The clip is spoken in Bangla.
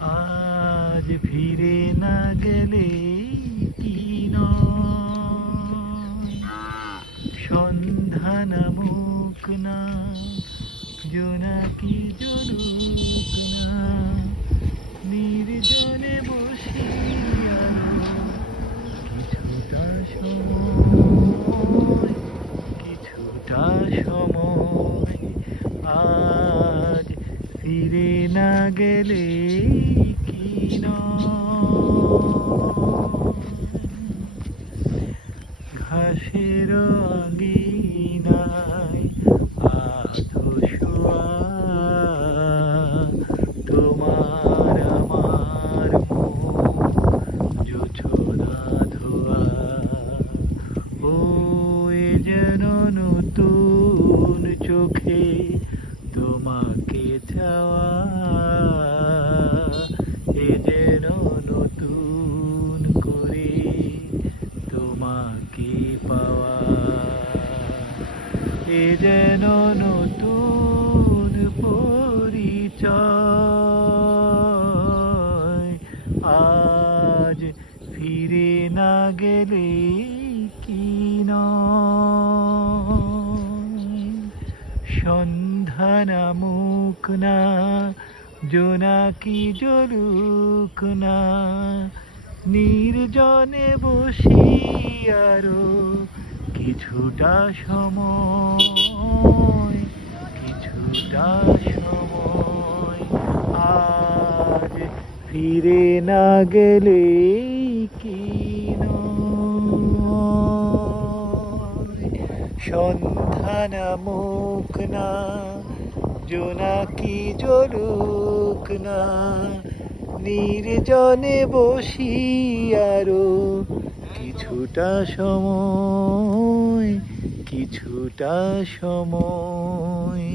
আজ ফিরে না গেলে কি নয়, সন্ধ্যা নামুক না, জোনাকি জ্বলুক না, নির্জনে বসি আলো কিছুটা সময়, কিছুটা সময়। আজ ফিরে না গেলে কি নয়, ঘাসের আঙিনায় আধো শোয়া, তোমার আমার মন জোছনা ধোয়া। ও এ যেন নতুন চোখে তোমাকে চাওয়া, এ যেন নতুন করে তোমাকে পাওয়া, এ যেন নতুন পরিচয়। আজ ফিরে না গেলে কি নয়, সন্ধ্যা নামুক না, জোনাকি জ্বলুক না, নির্জনে বসি আরো কিছুটা সময়, কিছুটা সময়। আজ ফিরে না গেলে কি নয়, সন্ধ্যা নামুক না, জোনাকি জ্বলুক না, নির্জনে বসি আরো কিছুটা সময়, কিছুটা সময়।